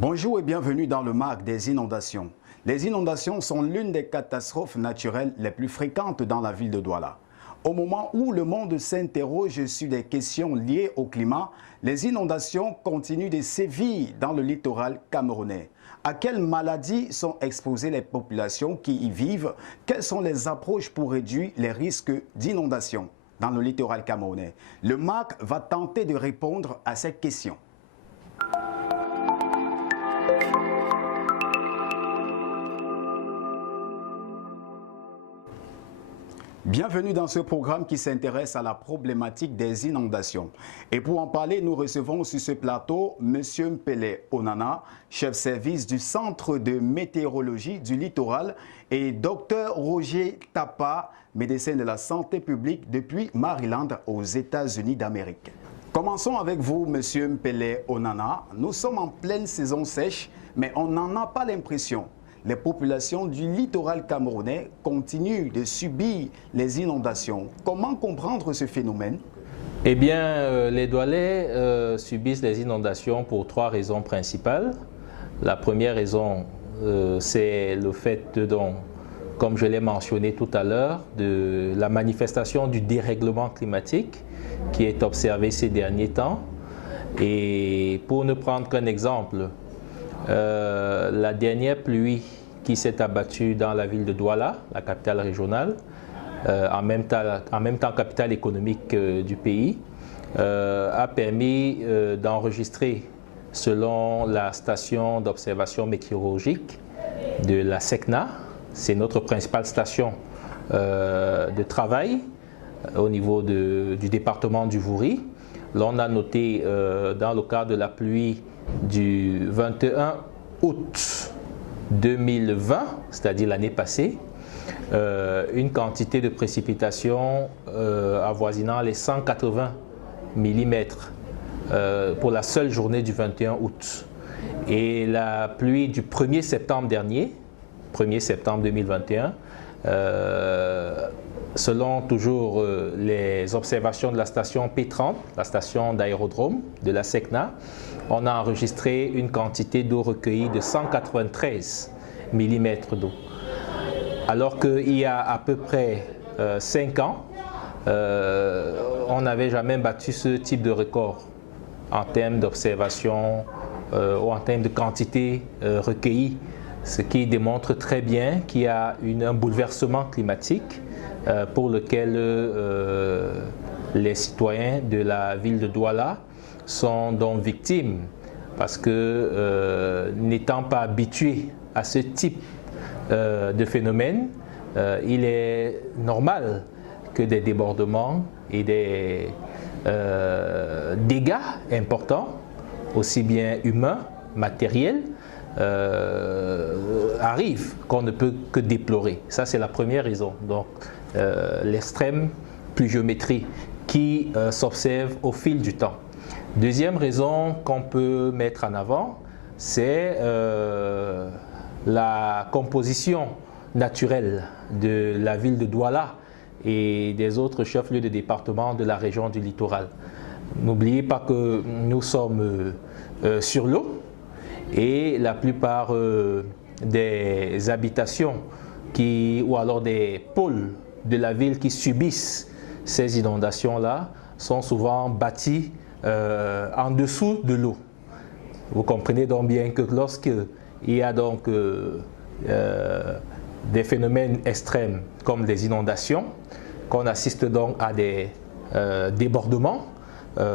Bonjour et bienvenue dans le MAC des inondations. Les inondations sont l'une des catastrophes naturelles les plus fréquentes dans la ville de Douala. Au moment où le monde s'interroge sur des questions liées au climat, les inondations continuent de sévir dans le littoral camerounais. À quelles maladies sont exposées les populations qui y vivent? Quelles sont les approches pour réduire les risques d'inondation dans le littoral camerounais? Le MAC va tenter de répondre à ces questions. Bienvenue dans ce programme qui s'intéresse à la problématique des inondations. Et pour en parler, nous recevons sur ce plateau M. Mpele Onana, chef service du Centre de météorologie du littoral, et Dr Roger Tapa, médecin de la santé publique depuis Maryland aux États-Unis d'Amérique. Commençons avec vous, M. Mpele Onana. Nous sommes en pleine saison sèche, mais on n'en a pas l'impression. Les populations du littoral camerounais continuent de subir les inondations. Comment comprendre ce phénomène? Eh bien, les Doualais subissent les inondations pour trois raisons principales. La première raison, c'est le fait, comme je l'ai mentionné tout à l'heure, de la manifestation du dérèglement climatique qui est observé ces derniers temps. Et pour ne prendre qu'un exemple, la dernière pluie qui s'est abattue dans la ville de Douala, la capitale régionale, en même temps capitale économique du pays, a permis d'enregistrer, selon la station d'observation météorologique de la SECNA, c'est notre principale station de travail au niveau du département du Vouri. L'on a noté dans le cadre de la pluie du 21 août 2020, c'est-à-dire l'année passée, une quantité de précipitations avoisinant les 180 mm pour la seule journée du 21 août. Et la pluie du 1er septembre dernier, 1er septembre 2021, selon toujours les observations de la station P30, la station d'aérodrome de la SECNA, on a enregistré une quantité d'eau recueillie de 193 mm d'eau. Alors qu'il y a à peu près 5 ans, on n'avait jamais battu ce type de record en termes d'observation ou en termes de quantité recueillie, ce qui démontre très bien qu'il y a un bouleversement climatique pour lequel les citoyens de la ville de Douala sont donc victimes, parce que n'étant pas habitués à ce type de phénomène, il est normal que des débordements et des dégâts importants, aussi bien humains, matériels, arrivent, qu'on ne peut que déplorer. Ça, c'est la première raison. Donc, l'extrême pluviométrie qui s'observe au fil du temps. Deuxième raison qu'on peut mettre en avant, c'est la composition naturelle de la ville de Douala et des autres chefs-lieux de département de la région du littoral. N'oubliez pas que nous sommes sur l'eau et la plupart des habitations ou alors des pôles de la ville qui subissent ces inondations-là sont souvent bâtis en dessous de l'eau. Vous comprenez donc bien que lorsqu'il y a donc des phénomènes extrêmes comme des inondations, qu'on assiste donc à des débordements,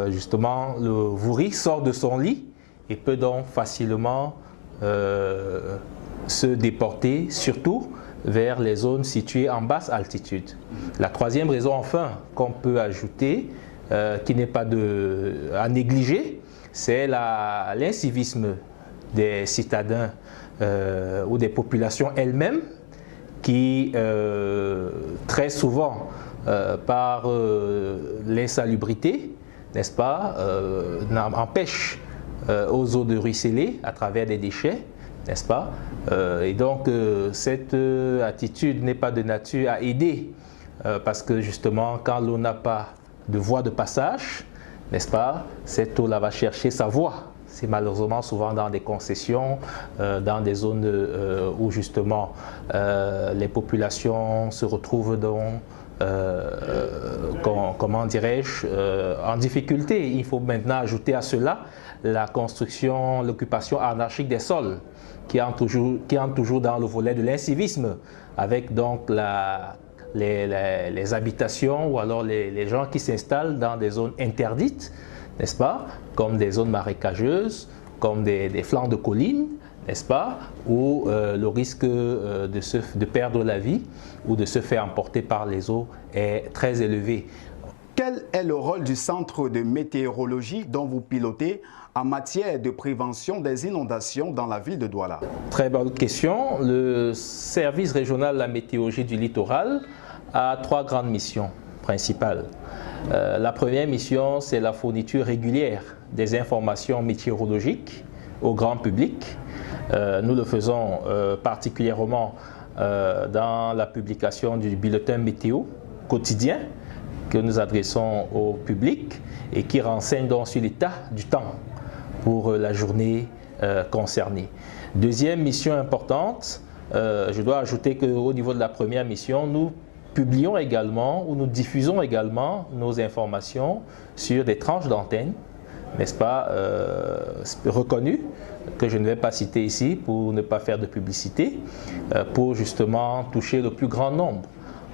justement le Vouri sort de son lit et peut donc facilement se déporter, surtout vers les zones situées en basse altitude. La troisième raison enfin qu'on peut ajouter, qui n'est pas à négliger, c'est l'incivisme des citadins ou des populations elles-mêmes qui, très souvent, par l'insalubrité, n'est-ce pas, empêchent aux eaux de ruisseler à travers des déchets, n'est-ce pas? Et donc, cette attitude n'est pas de nature à aider, parce que justement, quand l'eau n'a pas de voie de passage, n'est-ce pas, cette eau-là va chercher sa voie, C'est malheureusement souvent dans des concessions, dans des zones où justement les populations se retrouvent dans, comment dirais-je, en difficulté. Il faut maintenant ajouter à cela la construction, l'occupation anarchique des sols, qui entre toujours dans le volet de l'incivisme, avec donc les habitations ou alors les gens qui s'installent dans des zones interdites, n'est-ce pas, comme des zones marécageuses, comme des flancs de collines, n'est-ce pas, où le risque de perdre la vie ou de se faire emporter par les eaux est très élevé. Quel est le rôle du centre de météorologie dont vous pilotez en matière de prévention des inondations dans la ville de Douala? Très bonne question. Le service régional de la météorologie du littoral a 3 grandes missions principales. La première mission, c'est la fourniture régulière des informations météorologiques au grand public. Nous le faisons particulièrement dans la publication du bulletin météo quotidien que nous adressons au public et qui renseigne donc sur l'état du temps pour la journée concernée. Deuxième mission importante, je dois ajouter qu'au niveau de la première mission, nous publions également ou nous diffusons également nos informations sur des tranches d'antenne, n'est-ce pas, reconnues, que je ne vais pas citer ici pour ne pas faire de publicité, pour justement toucher le plus grand nombre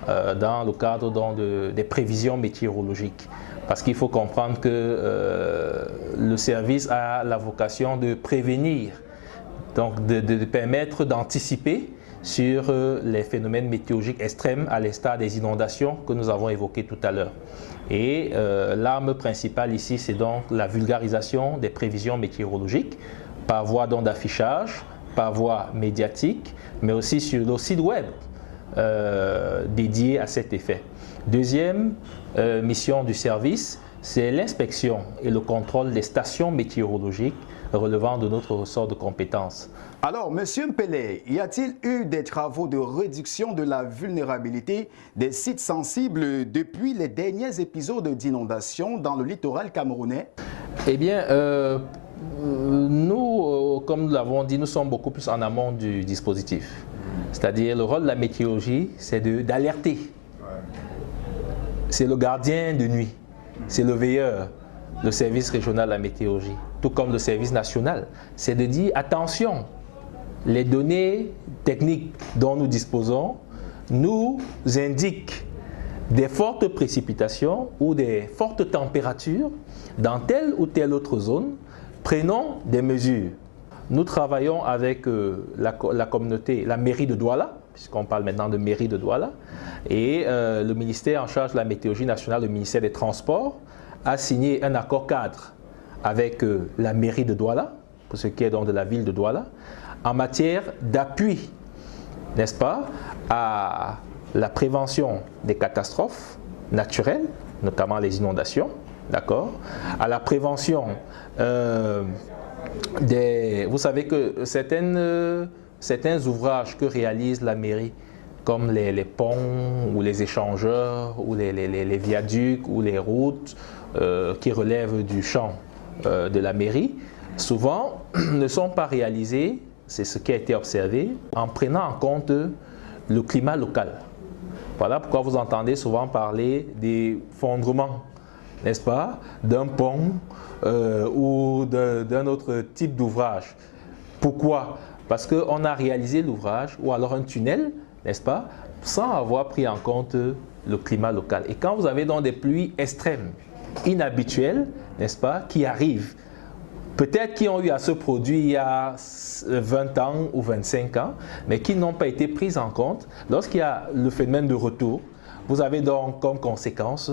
dans le cadre des prévisions météorologiques. Parce qu'il faut comprendre que le service a la vocation de prévenir, donc de permettre d'anticiper sur les phénomènes météorologiques extrêmes à l'instar des inondations que nous avons évoquées tout à l'heure. Et l'arme principale ici, c'est donc la vulgarisation des prévisions météorologiques par voie d'affichage, par voie médiatique, mais aussi sur le site web dédié à cet effet. Deuxième mission du service, c'est l'inspection et le contrôle des stations météorologiques relevant de notre ressort de compétences. Alors, Monsieur Mpele, y a-t-il eu des travaux de réduction de la vulnérabilité des sites sensibles depuis les derniers épisodes d'inondation dans le littoral camerounais? Eh bien, nous, comme nous l'avons dit, nous sommes beaucoup plus en amont du dispositif. C'est-à-dire, le rôle de la météorologie, c'est d'alerter. C'est le gardien de nuit, c'est le veilleur, le service régional de la météorologie, tout comme le service national. C'est de dire, attention, les données techniques dont nous disposons nous indiquent des fortes précipitations ou des fortes températures dans telle ou telle autre zone. Prenons des mesures. Nous travaillons avec la communauté, la mairie de Douala, puisqu'on parle maintenant de mairie de Douala, et le ministère en charge de la météorologie nationale, le ministère des Transports, a signé un accord cadre avec la mairie de Douala, pour ce qui est donc de la ville de Douala, en matière d'appui, n'est-ce pas, à la prévention des catastrophes naturelles, notamment les inondations, d'accord, à la prévention vous savez que certains ouvrages que réalise la mairie, comme les ponts ou les échangeurs ou les viaducs ou les routes qui relèvent du champ de la mairie, souvent ne sont pas réalisés, c'est ce qui a été observé, en prenant en compte le climat local. Voilà pourquoi vous entendez souvent parler des fondements, n'est-ce pas, d'un pont ou d'un autre type d'ouvrage. Pourquoi? Parce qu'on a réalisé l'ouvrage ou alors un tunnel, n'est-ce pas, sans avoir pris en compte le climat local. Et quand vous avez donc des pluies extrêmes, inhabituelles, n'est-ce pas, qui arrivent, peut-être qui ont eu à se produire il y a 20 ans ou 25 ans, mais qui n'ont pas été prises en compte, lorsqu'il y a le phénomène de retour, vous avez donc comme conséquence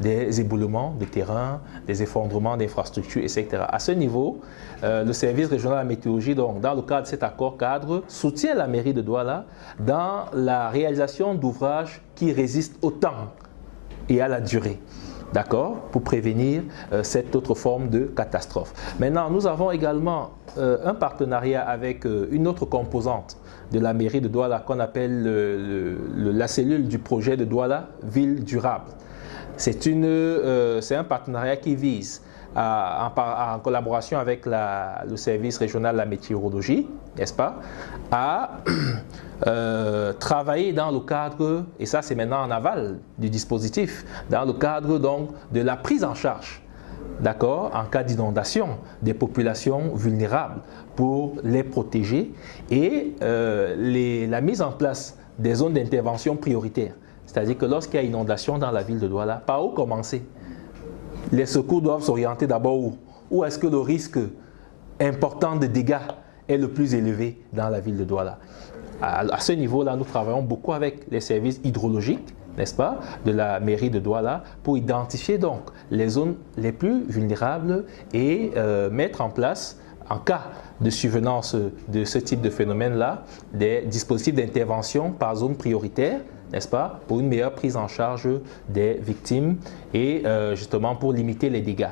des éboulements de terrain, des effondrements d'infrastructures, etc. À ce niveau, le service régional de la météorologie, donc, dans le cadre de cet accord cadre, soutient la mairie de Douala dans la réalisation d'ouvrages qui résistent au temps et à la durée. D'accord, pour prévenir cette autre forme de catastrophe. Maintenant, nous avons également un partenariat avec une autre composante de la mairie de Douala qu'on appelle la cellule du projet de Douala, ville durable. C'est un partenariat qui vise en collaboration avec le service régional de la météorologie, n'est-ce pas, à travailler dans le cadre, et ça c'est maintenant en aval du dispositif, dans le cadre donc de la prise en charge, d'accord, en cas d'inondation des populations vulnérables pour les protéger et la mise en place des zones d'intervention prioritaires. C'est-à-dire que lorsqu'il y a inondation dans la ville de Douala, par où commencer? Les secours doivent s'orienter d'abord où? Où est-ce que le risque important de dégâts est le plus élevé dans la ville de Douala? À ce niveau-là, nous travaillons beaucoup avec les services hydrologiques, n'est-ce pas, de la mairie de Douala pour identifier donc les zones les plus vulnérables et mettre en place, en cas de survenance de ce type de phénomène-là, des dispositifs d'intervention par zone prioritaire, n'est-ce pas, pour une meilleure prise en charge des victimes et justement pour limiter les dégâts.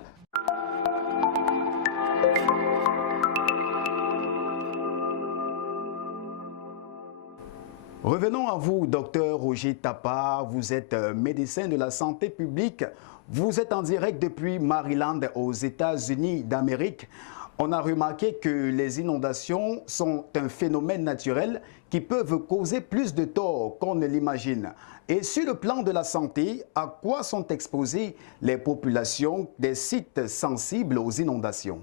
Revenons à vous, docteur Roger Tapa. Vous êtes médecin de la santé publique. Vous êtes en direct depuis Maryland, aux États-Unis d'Amérique. On a remarqué que les inondations sont un phénomène naturel qui peuvent causer plus de tort qu'on ne l'imagine. Et sur le plan de la santé, à quoi sont exposées les populations des sites sensibles aux inondations?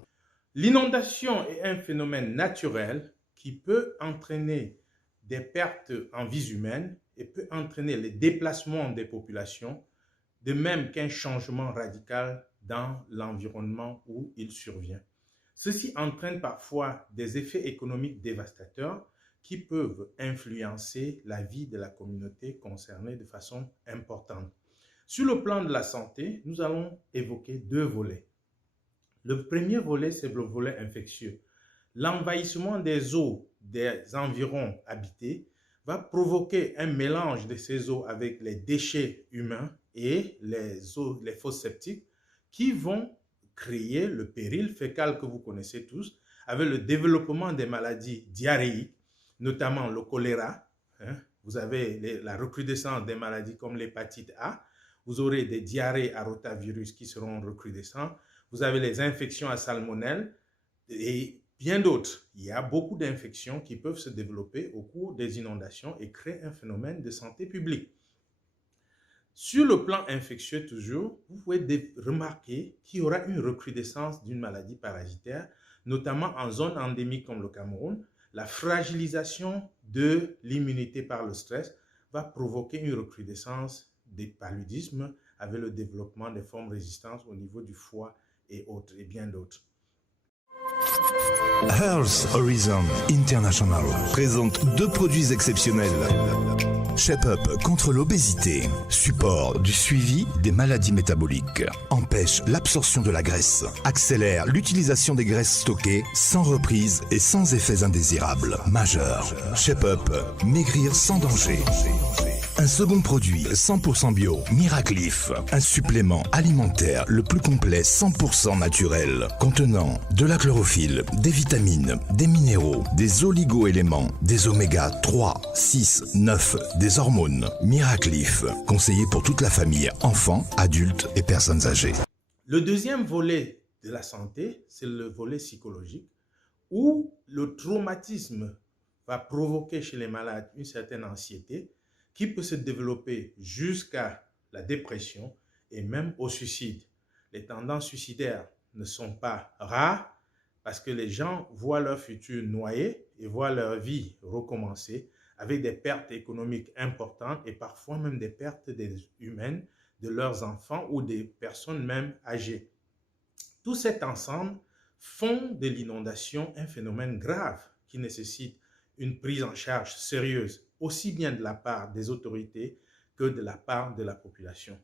L'inondation est un phénomène naturel qui peut entraîner des pertes en vies humaines et peut entraîner le déplacement des populations, de même qu'un changement radical dans l'environnement où il survient. Ceci entraîne parfois des effets économiques dévastateurs qui peuvent influencer la vie de la communauté concernée de façon importante. Sur le plan de la santé, nous allons évoquer deux volets. Le premier volet, c'est le volet infectieux. L'envahissement des eaux des environs habités va provoquer un mélange de ces eaux avec les déchets humains et les fosses septiques qui vont créer le péril fécal que vous connaissez tous, avec le développement des maladies diarrhéiques, notamment le choléra. Vous avez la recrudescence des maladies comme l'hépatite A. Vous aurez des diarrhées à rotavirus qui seront recrudescentes. Vous avez les infections à salmonelle et bien d'autres. Il y a beaucoup d'infections qui peuvent se développer au cours des inondations et créer un phénomène de santé publique. Sur le plan infectieux toujours, vous pouvez remarquer qu'il y aura une recrudescence d'une maladie parasitaire, notamment en zone endémique comme le Cameroun. La fragilisation de l'immunité par le stress va provoquer une recrudescence des paludismes avec le développement des formes résistantes au niveau du foie et autres, et bien d'autres. Health Horizon International présente deux produits exceptionnels. Shape-Up contre l'obésité, support du suivi des maladies métaboliques, empêche l'absorption de la graisse, accélère l'utilisation des graisses stockées sans reprise et sans effets indésirables majeurs. Shape-Up, maigrir sans danger. Un second produit 100% bio, Miracleaf, un supplément alimentaire le plus complet 100% naturel, contenant de la chlorophylle, des vitamines, des minéraux, des oligo-éléments, des oméga 3, 6, 9, des hormones. Miracleaf, conseillé pour toute la famille, enfants, adultes et personnes âgées. Le deuxième volet de la santé, c'est le volet psychologique, où le traumatisme va provoquer chez les malades une certaine anxiété, qui peut se développer jusqu'à la dépression et même au suicide. Les tendances suicidaires ne sont pas rares parce que les gens voient leur futur noyé et voient leur vie recommencer avec des pertes économiques importantes et parfois même des pertes humaines de leurs enfants ou des personnes même âgées. Tout cet ensemble font de l'inondation un phénomène grave qui nécessite une prise en charge sérieuse, aussi bien de la part des autorités que de la part de la population.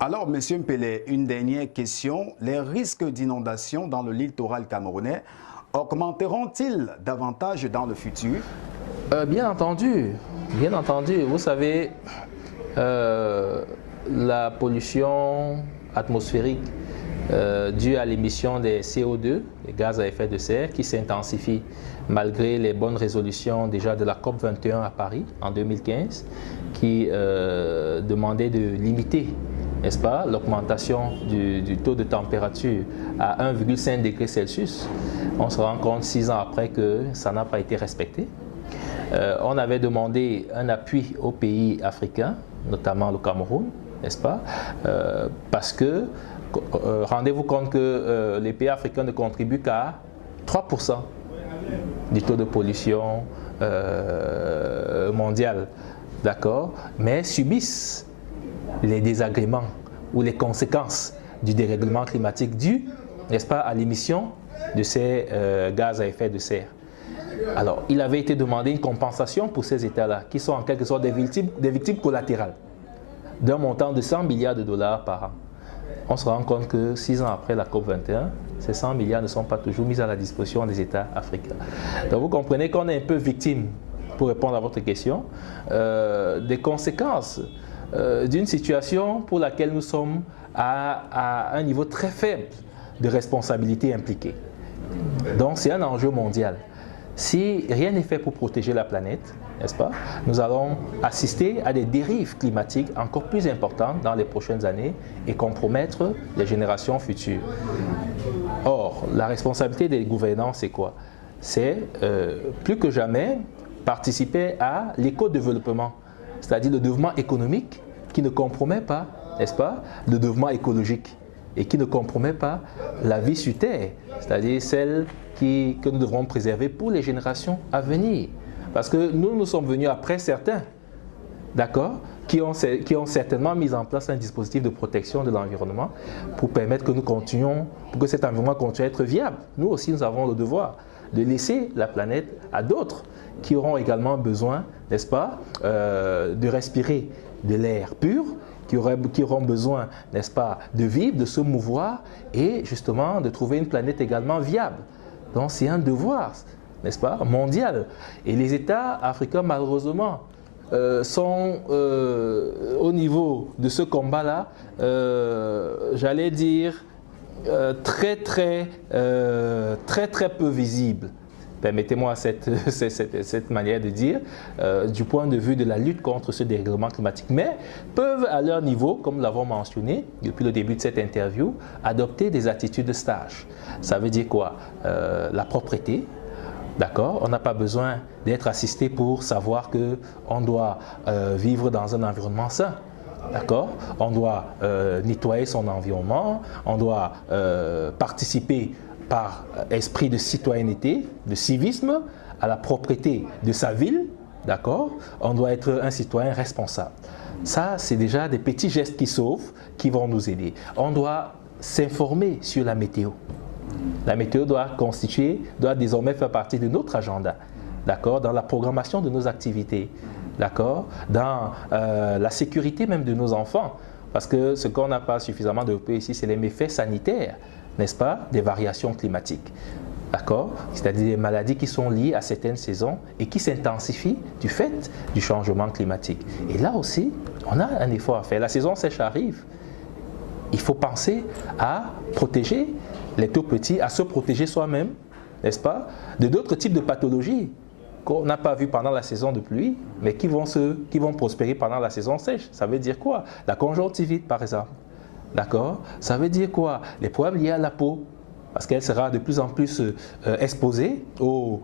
Alors, M. Mpele, une dernière question. Les risques d'inondation dans le littoral camerounais augmenteront-ils davantage dans le futur? Bien entendu. Vous savez, la pollution atmosphérique due à l'émission des CO2, les gaz à effet de serre, qui s'intensifie malgré les bonnes résolutions déjà de la COP21 à Paris en 2015, qui demandait de limiter n'est-ce pas, l'augmentation du taux de température à 1,5 degré Celsius, on se rend compte 6 ans après que ça n'a pas été respecté. On avait demandé un appui aux pays africains, notamment le Cameroun, n'est-ce pas, parce que rendez-vous compte que les pays africains ne contribuent qu'à 3% du taux de pollution mondial, d'accord, mais subissent les désagréments ou les conséquences du dérèglement climatique dû, n'est-ce pas, à l'émission de ces gaz à effet de serre. Alors, il avait été demandé une compensation pour ces États-là, qui sont en quelque sorte des victimes collatérales, d'un montant de 100 milliards de dollars par an. On se rend compte que 6 ans après la COP21, ces 100 milliards ne sont pas toujours mis à la disposition des États africains. Donc vous comprenez qu'on est un peu victime, pour répondre à votre question, des conséquences d'une situation pour laquelle nous sommes à un niveau très faible de responsabilité impliquée. Donc c'est un enjeu mondial. Si rien n'est fait pour protéger la planète, n'est-ce pas, nous allons assister à des dérives climatiques encore plus importantes dans les prochaines années et compromettre les générations futures. Or, la responsabilité des gouvernants, c'est quoi? C'est plus que jamais participer à l'éco-développement, c'est-à-dire le développement économique qui ne compromet pas, n'est-ce pas, le développement écologique et qui ne compromet pas la vie sur Terre, c'est-à-dire celle que nous devrons préserver pour les générations à venir. Parce que nous sommes venus après certains, d'accord, qui ont certainement mis en place un dispositif de protection de l'environnement pour permettre que nous continuions, pour que cet environnement continue à être viable. Nous aussi, nous avons le devoir de laisser la planète à d'autres qui auront également besoin, n'est-ce pas, de respirer de l'air pur, qui auront besoin, n'est-ce pas, de vivre, de se mouvoir et justement de trouver une planète également viable. Donc c'est un devoir, n'est-ce pas, mondial. Et les États africains, malheureusement, sont au niveau de ce combat-là, j'allais dire, très peu visibles. Permettez-moi cette manière de dire, du point de vue de la lutte contre ce dérèglement climatique, mais peuvent à leur niveau, comme nous l'avons mentionné depuis le début de cette interview, adopter des attitudes de stage. Ça veut dire quoi? La propreté, d'accord? On n'a pas besoin d'être assisté pour savoir qu'on doit vivre dans un environnement sain. D'accord? On doit nettoyer son environnement, on doit participer par esprit de citoyenneté, de civisme, à la propreté de sa ville, d'accord? On doit être un citoyen responsable. Ça, c'est déjà des petits gestes qui sauvent, qui vont nous aider. On doit s'informer sur la météo. La météo doit désormais faire partie de notre agenda, d'accord? Dans la programmation de nos activités, d'accord? Dans la sécurité même de nos enfants, parce que ce qu'on n'a pas suffisamment développé ici, c'est les méfaits sanitaires, n'est-ce pas, des variations climatiques, d'accord? C'est-à-dire des maladies qui sont liées à certaines saisons et qui s'intensifient du fait du changement climatique. Et là aussi, on a un effort à faire. La saison sèche arrive. Il faut penser à protéger les tout petits, à se protéger soi-même, n'est-ce pas, de d'autres types de pathologies qu'on n'a pas vues pendant la saison de pluie, mais qui vont prospérer pendant la saison sèche. Ça veut dire quoi? La conjonctivite, par exemple. D'accord? Ça veut dire quoi? Les problèmes liés à la peau, parce qu'elle sera de plus en plus exposée aux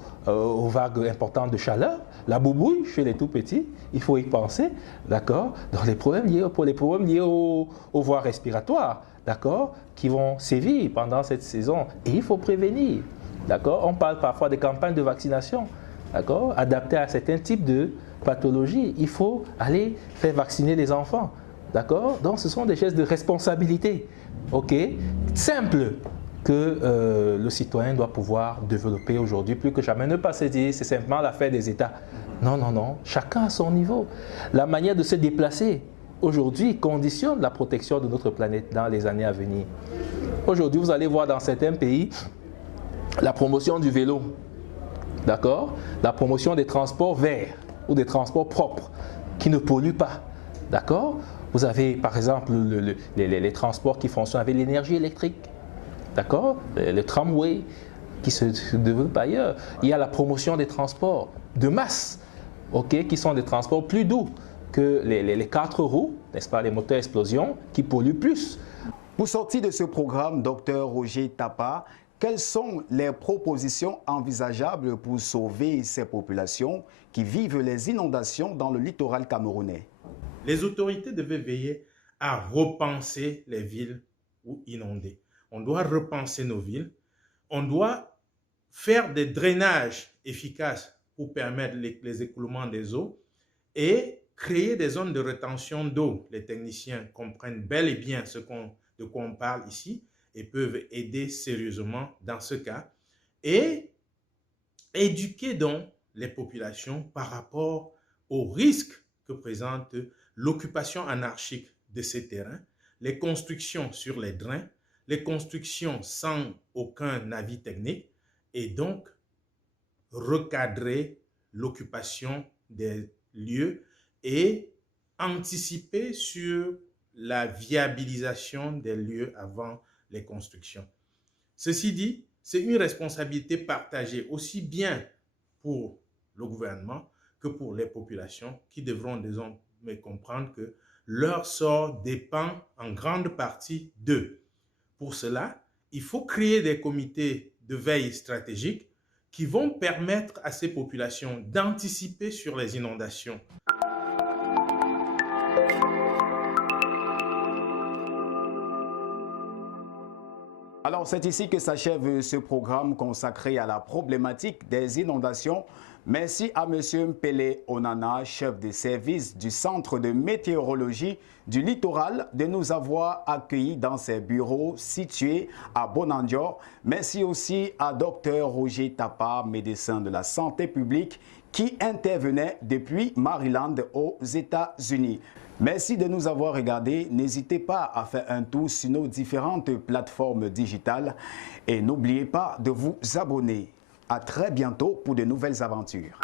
vagues importantes de chaleur. La boubouille chez les tout petits, il faut y penser, d'accord? Donc les problèmes liés aux voies respiratoires, d'accord? Qui vont sévir pendant cette saison. Et il faut prévenir, d'accord? On parle parfois des campagnes de vaccination, d'accord? Adaptées à certains types de pathologies. Il faut aller faire vacciner les enfants. D'accord? Donc ce sont des gestes de responsabilité, ok, simples, que le citoyen doit pouvoir développer aujourd'hui plus que jamais. Ne pas se dire c'est simplement l'affaire des États. Non, non, non, chacun à son niveau. La manière de se déplacer aujourd'hui conditionne la protection de notre planète dans les années à venir. Aujourd'hui, vous allez voir dans certains pays la promotion du vélo, d'accord? La promotion des transports verts ou des transports propres qui ne polluent pas, d'accord? Vous avez par exemple les transports qui fonctionnent avec l'énergie électrique, d'accord? Le tramway qui se développe ailleurs. Il y a la promotion des transports de masse, ok, qui sont des transports plus doux, que les 4 roues, n'est-ce pas, les moteurs explosion, qui polluent plus. Pour sortir de ce programme, Dr Roger Tapa, quelles sont les propositions envisageables pour sauver ces populations qui vivent les inondations dans le littoral camerounais? Les autorités devaient veiller à repenser les villes inondées. On doit repenser nos villes. On doit faire des drainages efficaces pour permettre les écoulements des eaux et créer des zones de rétention d'eau. Les techniciens comprennent bel et bien de quoi on parle ici et peuvent aider sérieusement dans ce cas et éduquer donc les populations par rapport aux risques que présente l'occupation anarchique de ces terrains, les constructions sur les drains, les constructions sans aucun avis technique et donc recadrer l'occupation des lieux et anticiper sur la viabilisation des lieux avant les constructions. Ceci dit, c'est une responsabilité partagée aussi pour le gouvernement que pour les populations qui devront désormais comprendre que leur sort dépend en grande partie d'eux. Pour cela, il faut créer des comités de veille stratégique qui vont permettre à ces populations d'anticiper sur les inondations. Alors, c'est ici que s'achève ce programme consacré à la problématique des inondations. Merci à M. Mpele Onana, chef de service du Centre de météorologie du littoral, de nous avoir accueillis dans ses bureaux situés à Bonandior. Merci aussi à Dr Roger Tapa, médecin de la santé publique, qui intervenait depuis Maryland aux États-Unis. Merci de nous avoir regardés. N'hésitez pas à faire un tour sur nos différentes plateformes digitales et n'oubliez pas de vous abonner. À très bientôt pour de nouvelles aventures.